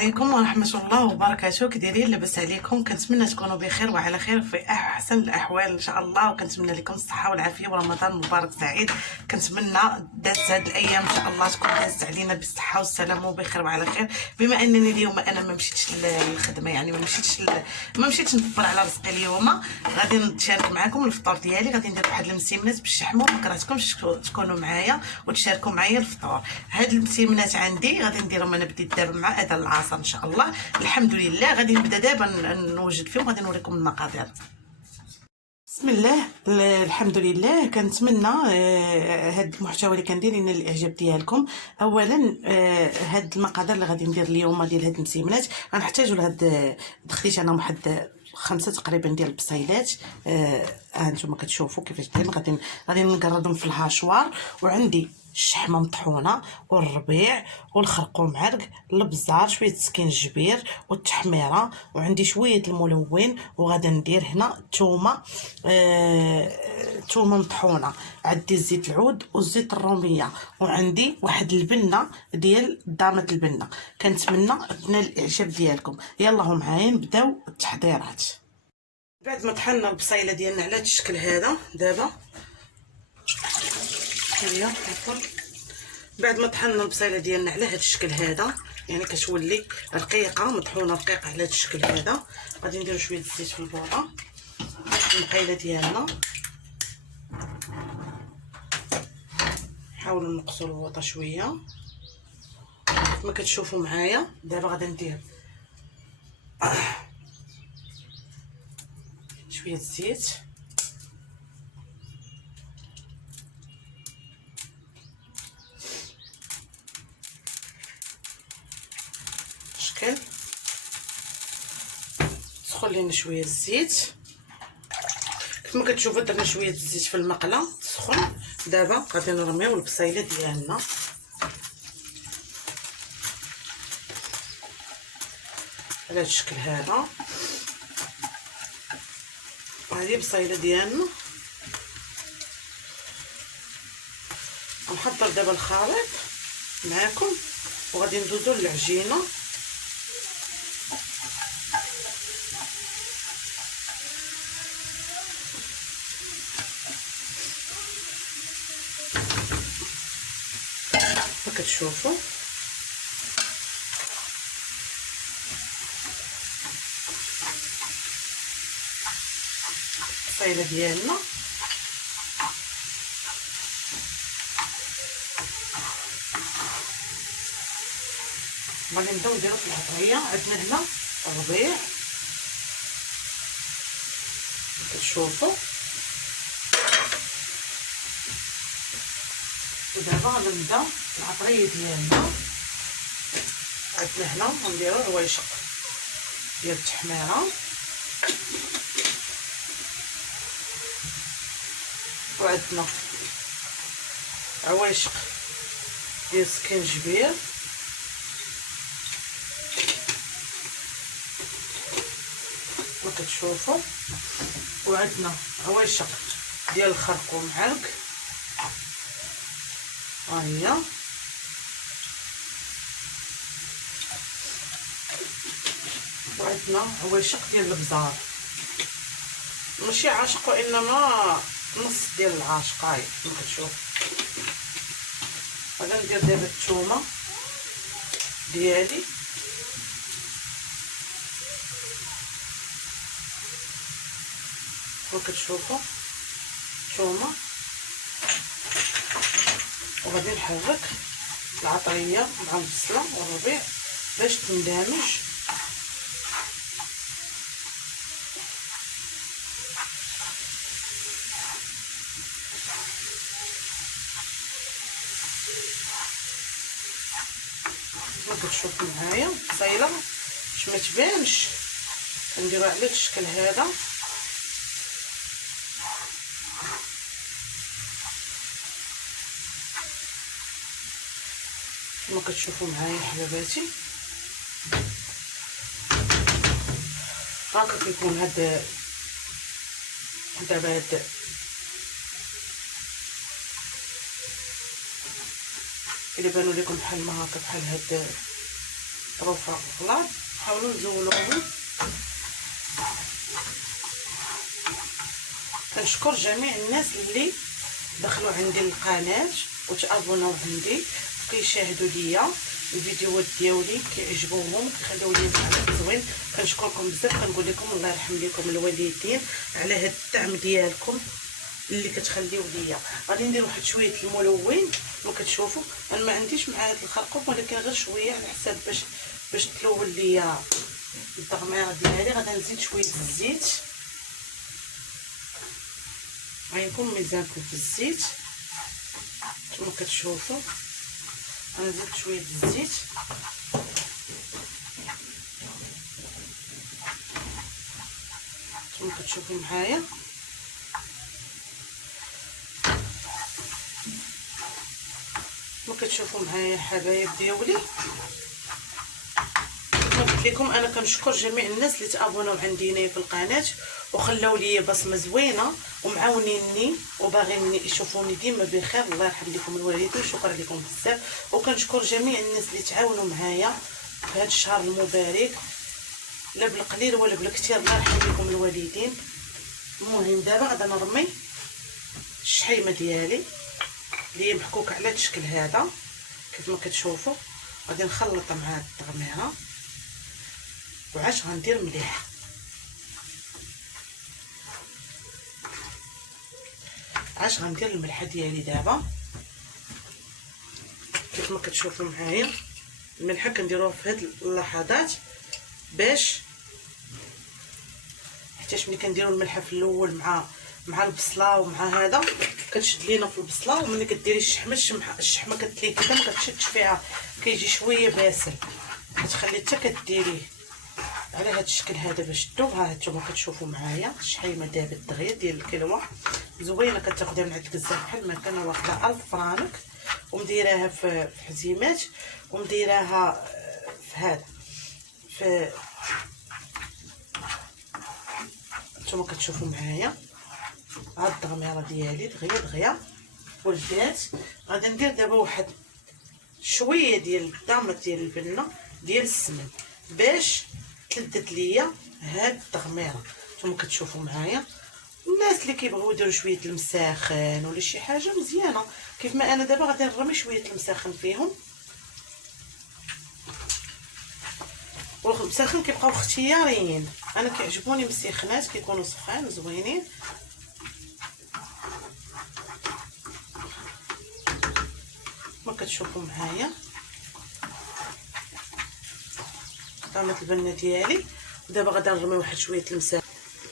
عليكم ورحمة الله وبركاته. كدايرين؟ لاباس عليكم؟ كنتمنى تكونوا بخير وعلى خير في احسن الاحوال ان شاء الله، وكنتمنى لكم الصحه والعافيه ورمضان مبارك سعيد. كنتمنى دازت هاد الايام ان شاء الله تكون دازت علينا بالصحه والسلامه وبخير وعلى خير. بما انني اليوم انا ما مشيتش للخدمه، يعني ما مشيتش ندبر على رزقي اليوم، غادي نتشارك معكم الفطور ديالي. غادي ندير واحد المسيمنات بالشحمه، وفكرتكمش تكونوا معايا وتشاركوا معايا الفطور. هاد المسيمنات عندي غادي نديرهم، انا بديت دابا مع اذان العصر ان شاء الله. الحمد لله غادي نبدا دابا نوجد فيهم، غادي نوريكم المقادير. بسم الله. الحمد لله. كنتمنى هاد المحتوى اللي كندير ينال الاعجاب ديالكم. اولا هاد المقادير اللي غادي ندير اليوم ديال هاد المسيمنات، غنحتاجوا لهاد خديت انا واحد 5 تقريبا ديال البصيلات. هانتوما كتشوفوا كيفاش دايرين. غادي نقردهم في الهاشوار. وعندي الشحمه مطحونه والربيع والخرقوم عرق، البزار، شويه سكينجبير والتحميره، وعندي شويه الملون. وغادي ندير هنا الثومه، ثومه مطحونه. عندي زيت العود وزيت الروميه، وعندي واحد البنه ديال ضامه البنه. كنتمنى تنال الاعجاب ديالكم. يلا هو معايا نبداو التحضيرات. بعد ما طحنا البصيله ديالنا على هذا الشكل هذا، دابا هي بعد ما طحنا البصيله ديالنا على هذا الشكل هذا، يعني كتولي رقيقه، مطحونه رقيقه على هذا الشكل هذا. غادي نديرو شويه الزيت في البوطه المقيله ديالنا، نحاولوا نقصوا البوطه شويه كما كتشوفوا معايا. دابا غادي ندير شويه الزيت، شكل سخن لينا شويه الزيت كما كتشوفوا. درنا شويه الزيت في المقله سخن. دابا غادي نرميو البصيله ديالنا على هذا الشكل هذا. وهذه البصيله ديالنا. غنحضر دابا الخليط معاكم وغادي ندوزو للعجينه. كتشوفوا البصيله ديالنا غادي نبداو نديرو في العطريه. عندنا هنا الربيع كتشوفوا. ودابا غادي نبدا العطريه ديالنا. عندنا هنا غنديرو روايشق ديال التحميره، وعندنا عوايشق ديال السكينجبير، كما كتشوفوا. وعندنا عوايشق ديال الخرقوم عرق، ها هي. وعندنا عوايشق ديال البزار، ماشي عاشق وانما نص ديال العاشق، هاي كما كتشوف. غادي ندير دابا الثومه ديالي، كما كتشوفوا الثومه. وغادي نحرك العطريه مع البصله والربيع باش تندمج. كتشوفوا معايا البصيله باش ما تبانش كنديروها على الشكل هذا. كما كتشوفوا معايا حباباتي، هكا كيكون هاد دابا هاد اللي بانوا لكم بحال ما هكا، بحال هاد طروفه الخلاط. حاولوا نزولوهم. كنشكر جميع الناس اللي دخلوا عندي القناه وتابوناو عندي وكيشاهدوا ليا الفيديوهات ديالي، كيعجبوهم، كيخليو لي تعليق زوين. كنشكركم بزاف. كنقول لكم الله يرحم لكم الوالدين على هذا الدعم ديالكم اللي كتخليو ليا. غادي ندير واحد شويه الملون كما كتشوفوا. انا ما عنديش مع هذا الخرقوم ولكن غير شويه على حساب باش تلون ليا الطغميره ديالي. غادي نزيد شويه الزيت. غيكون ميزانكم في الزيت كما كتشوفوا. انا زدت شويه الزيت. كما كتشوفوا معايا. كما كتشوفوا معايا حبايب ديالي. قلت لكم انا كنشكر جميع الناس اللي تابوناو عندي هنايا في القناه وخلاو لي بصمه زوينه ومعاونيني وباغيني يشوفوني ديما بخير. الله يرحم لكم الوالدين. شكرا لكم بزاف. وكنشكر جميع الناس اللي تعاونوا معايا في هذا الشهر المبارك، لا بالقليل ولا بالكثير. الله يرحم لكم الوالدين. المهم دابا غادي نرمي الشحيمه ديالي اللي هي محكوكه على الشكل هذا كيف ما كتشوفوا. غادي نخلطها مع هاد الطغميره وعاش غندير مليح. عاش غندير الملحه ديالي دابا كيف ما كتشوفوا معايا. الملحه كنديروها في هاد اللحظات باش حيتاش ملي كنديروا الملحه في الاول مع البصله ومع هذا كتشد لينا في البصله، وملي كديري الشحمه كتلي كده ما كتشدش فيها، كيجي شويه باسل. كتخلي حتى كديريه على هذا الشكل هذا باش تذوب. ها نتوما كتشوفوا معايا الشحيمه دابا دغيا ديال الكلوه زوينه. كتاخدها من عند الكزار بحال ما كان واخده 1000 فرانك ومديراها في حزيمات ومديراها في هذا في. نتوما كتشوفوا معايا هاد الطغميره ديالي دغيا ولات. غادي ندير دابا واحد شويه ديال الدامط ديال البنه ديال السمن باش تلدت ليا هاد الطغميره. نتوما كتشوفوا معايا. الناس اللي كيبغيو يديروا شويه المساخن ولا شي حاجه مزيانه كيف ما انا دابا غادي نرمي شويه المساخن فيهم. والمساخن كيبقاو اختياريين. انا كيعجبوني مسيخنات كيكونوا سخان زوينين. ما كتشوفوا معايا طامت البنه ديالي. ودابا غادي نرمي واحد شويه المساخن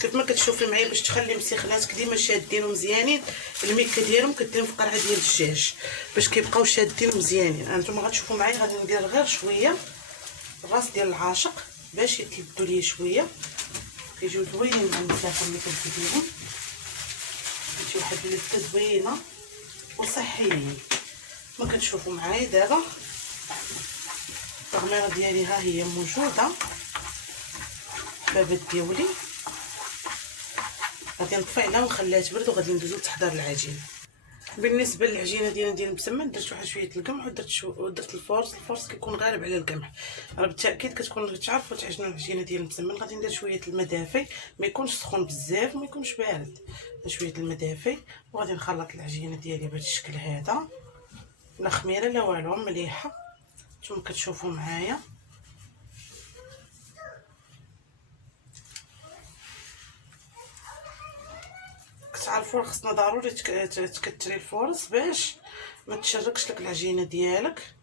كيف ما كتشوفي معايا باش تخلي مسيخناتك ديما شادين ومزيانين. الميكه ديالهم كديرهم في قرعه ديال الدجاج باش كيبقاو شادين ومزيانين. هانتوما غتشوفوا معايا غادي ندير غير شويه الراس ديال العاشق باش يتلدوا ليا شويه. كيجيو زوينين مع المساخن اللي كنديرهم. كتجي واحد اللفه زوينه وصحيين. ما كتشوفوا معايا دابا الطغميره ديالي ها هي موجوده بابات ديالي. غادي نطفي عليها ونخليها تبرد وغادي ندوزو لتحضير العجين. بالنسبه للعجينه ديالنا ديال المسمن درت واحد شويه القمح ودرت الفورس كيكون غالب على القمح. راه بالتاكيد كتكون تعرفوا تعجنوا العجينه ديال المسمن. غادي ندير شويه الماء دافي ما يكونش سخون بزاف وما يكونش بارد، شويه الماء دافي. وغادي نخلط العجينه ديالي بهذا الشكل هذا، لا خميره لا والو، مليحه. نتوما كتشوفوا معايا. كتعرفوا خصنا ضروري تكتري الفورس باش ما تشركش لك العجينه ديالك.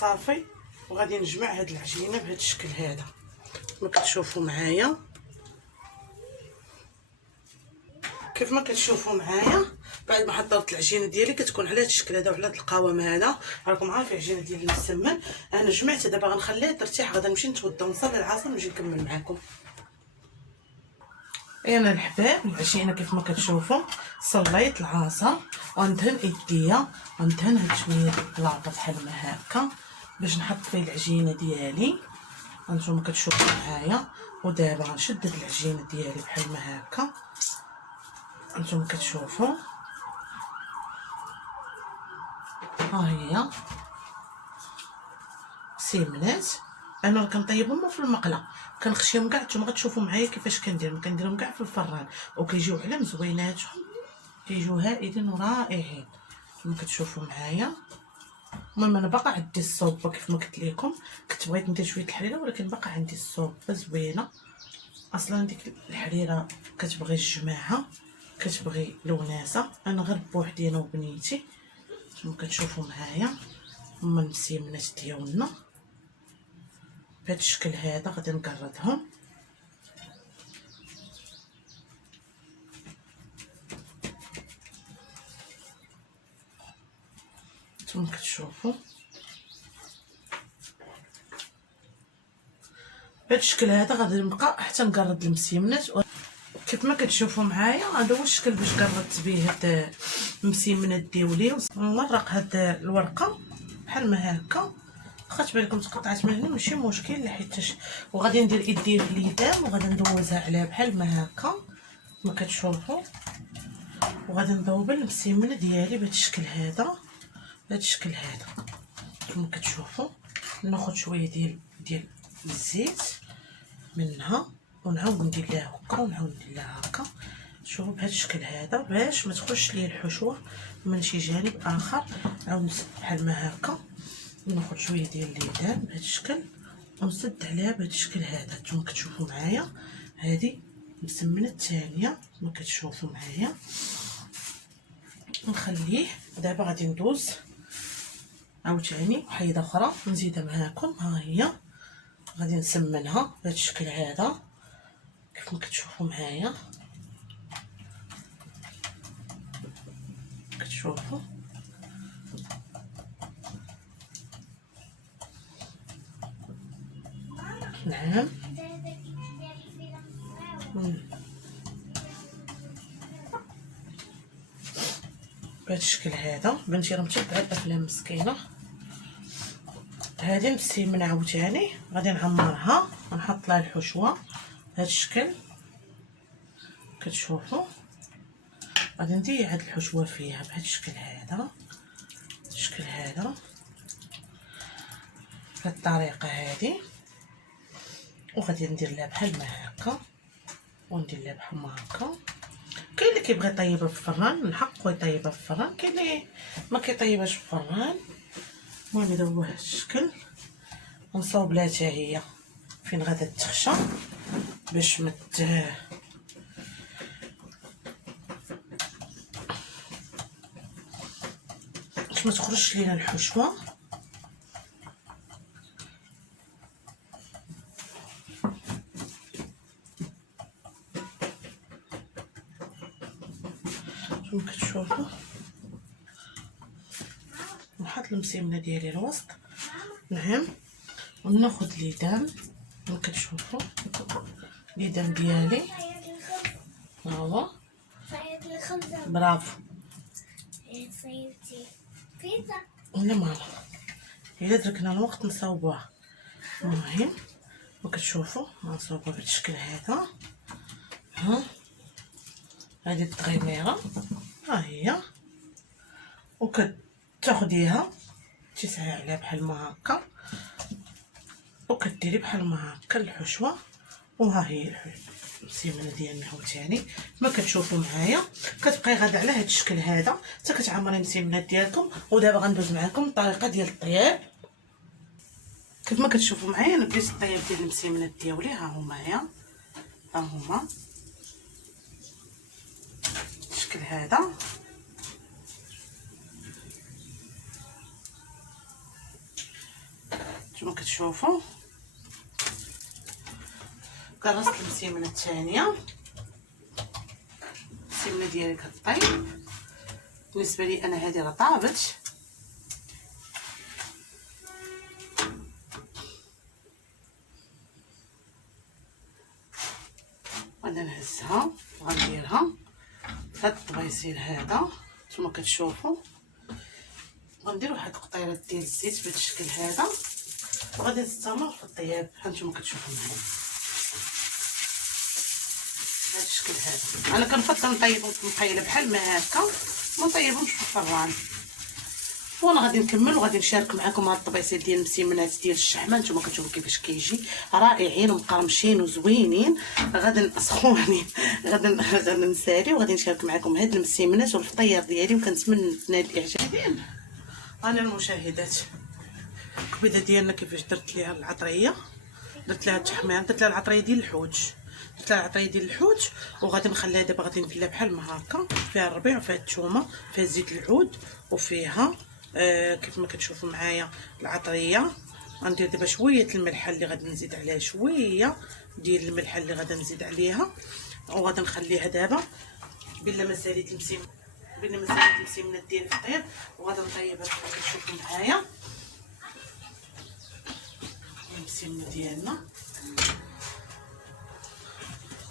صافي. وغادي نجمع هاد العجينه بهذا الشكل هذا كما كتشوفوا معايا. كيف ما كتشوفوا معايا بعد ما حضرت العجينه ديالي كتكون على هذا الشكل هذا وعلى هذا القوام هذا. راكم عارفين العجينه ديال المسمن انا جمعتها دابا غنخليها ترتاح. غادي نمشي نتوضا ونصلي العصر ونجي نكمل معكم. انا الحباب العجينه كيف ما كتشوفوا صليت العصا وندهن يديا وندهن هاد شويه البلاطه بحال ما هكا باش نحط فيه العجينه ديالي. هانتوما كتشوفوا معايا. ودابا غنشد العجينه ديالي بحال ما هكا هانتوما كتشوفوا. ها هي سيمنات. انا راه كنطيبهم في المقله، كنخشيهم كاع. نتوما غتشوفوا معايا كيفاش كنديرهم كاع في الفران، وكيجيو على مزويناتهم، كيجيو هائلين ورائعين كما كتشوفوا معايا. المهم انا باقا عندي الصوبه كيف ما قلت لكم، كنت بغيت ندير شويه الحريره ولكن باقا عندي الصوبه زوينه. اصلا ديك الحريره كتبغي الجماعه، كتبغي الوناسه. انا غير بوحدي انا وبنيتي كما كتشوفوا معايا. هما المسيمنات ديالنا بهذا الشكل هذا غادي نقردهم. كما كتشوفوا بهذا الشكل هذا غادي نبقى حتى نقرد المسيمنات. كيف ما كتشوفوا معايا هذا هو الشكل باش قردت به هاد المسيمنات ديالي. ونورق هاد الورقه بحال ما هكا، واخا تبان لكم تقطعات من هنا ماشي مشكل حيتاش. وغادي ندير ايدي في اليدام وغادي ندوزها عليها بحال ما هكا كما كتشوفوا، وغادي نذوب المسيمنه ديالي بهذا الشكل هذا، بهذا الشكل هذا كما كتشوفوا. ناخذ شويه ديال الزيت منها ونعاود ندير لها هكا ونعاود ندير لها هكا. شوفوا بهذا الشكل هذا باش ما تخرجش لي الحشوه من شي جانب اخر. نعاود نسد بحال ما هكا، ناخذ شويه ديال الليدان بهذا الشكل ونسد عليها بهذا الشكل هذا. نتوما كتشوفوا معايا هذه المسمنه الثانيه كما كتشوفوا معايا. نخليه دابا. غادي ندوز عاوتاني وحيده اخرى نزيدها معاكم. ها هي غادي نسمنها بهذا الشكل هذا كيف ما كتشوفوا معايا. كتشوفوا نعم. بهذا الشكل هذا بنتي راه متبعه الافلام مسكينه. هذه المسيمنه عاوتاني غادي نعمرها ونحط لها الحشوه بهذا الشكل كتشوفوا. غادي ندير هاد الحشوه فيها بهذا الشكل هذا، الشكل هذا بهذه الطريقه هذه. وغادي ندير لها بحال ما هكا وندير لها بحال ما هكا. كاين اللي كيبغي يطيبها في الفران نحقو يطيبها في الفران، كاين اللي ما كيطيبهاش في الفران. المهم هذا هو هاد الشكل. ونصاوب لها حتى هي فين غادا تخشى باش ما تخرجش لينا الحشوه. كما كتشوفوا نحط المسيمنه ديالي الوسط. نعم. وناخذ ليدام كما كتشوفوا ليدام ديالي. ها هو برافو. ولا ماما الا دركنا الوقت نصاوبوها. المهم وكتشوفوا نصاوبوها بهذا الشكل هذا. ها هذه التغيميره ها هي، وكتاخديها تسعي عليها بحال ما هكا وكديري بحال ما هكا الحشوه. وها هي المسيمنه ديالنا عاوتاني ما كتشوفوا معايا. كتبقاي غاده على هذا الشكل هذا حتى كتعمري المسيمنات ديالكم. ودابا غندوز معكم الطريقه ديال الطياب. كيف ما كتشوفوا معايا انا بديت الطياب ديال المسيمنات ديالي. ها هما الشكل هذا. كما كتشوفوا كرست المسيمنه الثانيه. المسيمنه ديالي كطيب. بالنسبه لي انا هذه راه طابت. غادي نهزها وغنديرها في هاد الطبيصيل هذا نتوما كتشوفوا. غندير واحد القطيرات ديال الزيت بهذا الشكل هذا وغادي نستمر في الطياب. هانتوما كتشوفوا معايا بهذا الشكل هذا. انا كنفضل نطيبهم في المقيله بحال ما هكا، ما نطيبهمش في الفران. وانا غادي نكمل وغادي نشارك معكم هاد الطبيصات ديال المسيمنات ديال الشحمه. نتوما كتشوفوا كيفاش كيجي رائعين ومقرمشين وزوينين. غادي سخونين غادي نسالي وغادي نشارك معكم هاد المسيمنات والفطير ديالي، وكنتمنى تنال الاعجاب. انا المشاهدات الكبيده ديالنا كيفاش درت ليها العطريه، درت لها التحمير، درت لها العطريه ديال الحوت، درت لها العطريه ديال الحوت وغادي نخليها دابا غادي نديرها بحال ما هكا، فيها الربيع وفيها الثومه فيها زيت العود وفيها كيف ما كتشوفوا معايا العطريه. غندير دابا شويه الملح اللي غادي نزيد عليها، شويه ديال الملح اللي غادي نزيد عليها، وغادي نخليها دابا بلا ما ساليت المسيمنات ديال الفطير، وغادي نطيبها كما كتشوفوا معايا المسيمنه ديالنا.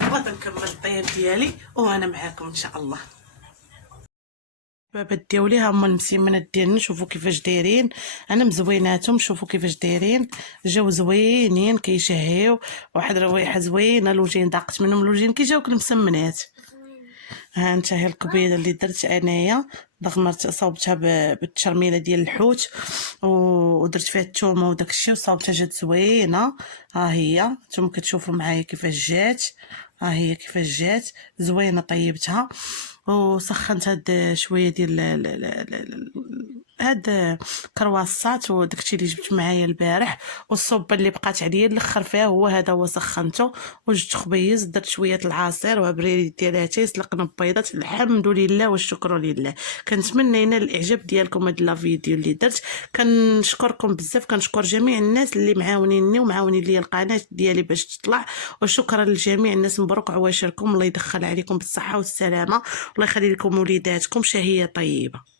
وغادي نكمل الطياب ديالي وانا معاكم ان شاء الله. البابات ديالي ها هما المسيمنات ديالنا، شوفوا كيفاش دايرين، انا مزويناتهم، شوفوا كيفاش دايرين، جاو زوينين كيشهيو، واحد الرويحه زوينه، الوجين ضاقت منهم الوجين كيجاوك المسمنات. ها انت هي الكبيده اللي درت انايا، ضغمرت صوبتها بالتشرميله ديال الحوت ودرت فيها الثومه وداك الشيء وصوبتها جات زوينه. ها هي نتوما كتشوفوا معايا كيفاش جات، ها هي كيفاش جات زوينه. طيبتها وسخنت هاد شويه ديال هاد كرواسات وداكشي اللي جبت معايا البارح، والصوبه اللي بقات عليا الاخر فيها هو هذا، هو سخنته وجبت خبيز، درت شويه العصير وعبريري ديال اتاي، سلقنا بيضات. الحمد لله والشكر لله. كنتمنى ينال الاعجاب ديالكم هاد لا فيديو اللي درت. كنشكركم بزاف، كنشكر جميع الناس اللي معاونيني ومعاونين لي القناه ديالي باش تطلع، وشكرا لجميع الناس. مبروك عواشركم، الله يدخل عليكم بالصحه والسلامه، الله يخلي لكم وليداتكم، شهيه طيبه.